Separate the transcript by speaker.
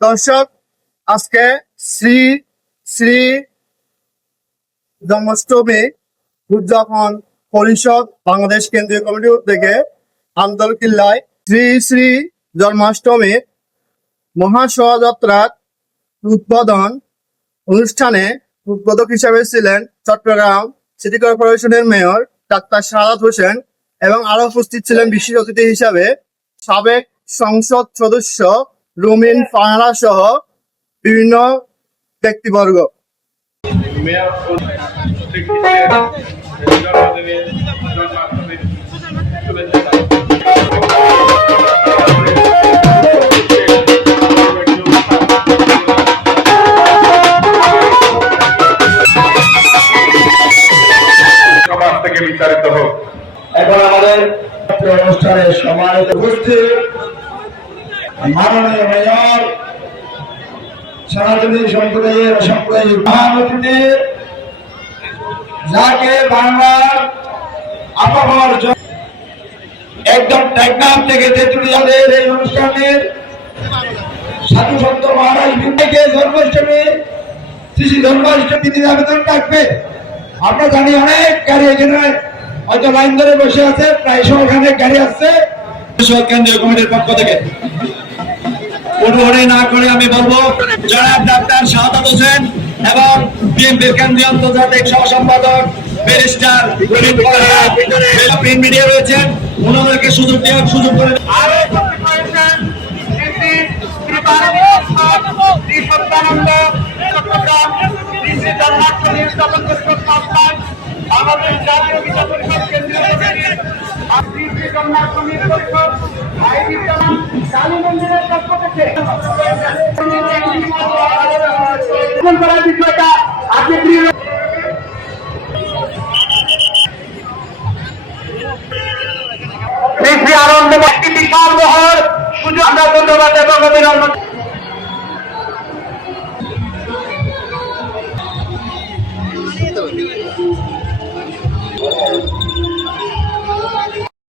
Speaker 1: দর্শক, আজকে শ্রী শ্রী জন্মাষ্টমী উদযাপন পরিষদ বাংলাদেশ কেন্দ্রীয় কমিটি থেকে আন্দরকিল্লায় শ্রী শ্রী জন্মাষ্টমী মহাশোভাযাত্রার উদ্বোধন অনুষ্ঠানে উদ্বোধক হিসেবে ছিলেন চট্টগ্রাম সিটি কর্পোরেশনের মেয়র ডাক্তার সারাদ হোসেন এবং আরও উপস্থিত ছিলেন বিশেষ অতিথি হিসাবে সাবেক সংসদ সদস্য রুমিন ফাহারা সহ বিভিন্ন ব্যক্তিবর্গ।
Speaker 2: থেকে বিতাড়িত হোক।
Speaker 3: এখন আমাদের অনুষ্ঠানে সম্মানিত উপস্থিত মাননীয় মেয়র সনাতনী সম্প্রদায়ের সম্প্রদায়ের যাকে বাংলার একদম টেকনাফ থেকে এই অনুষ্ঠানের সাধু সন্ত মহারাজ দিন আবেদন রাখবে আমরা জানি অনেক গাড়ি এখানে হয়তো লাইন ধরে বসে আছে, প্রায় সময় এখানে গাড়ি আসছে। কেন্দ্রীয় কমিটির পক্ষ থেকে।
Speaker 4: পূর্বহরে না করে আমি বলব, জনাব ডাক্তার শাহাদ হোসেন এবং বিএনপির কেন্দ্রীয় আন্তর্জাতিক সহ সম্পাদক ব্যারিস্টার মিডিয়া রয়েছেন, ওনাদেরকে সুযোগ দেওয়ার সুযোগ করে
Speaker 5: বাংলাদেশ জাতীয় গীতা পরিষদ কেন্দ্রীয় কমিটি আর শ্রী শ্রী জন্মাষ্টমী পরিষদ আইডি জামান কালী মন্দিরের করার বিষয়টা প্রিয় শ্রী শ্রী আনন্দ একটি বিশাল মহর সুযোগ আমরা অভিনন্দন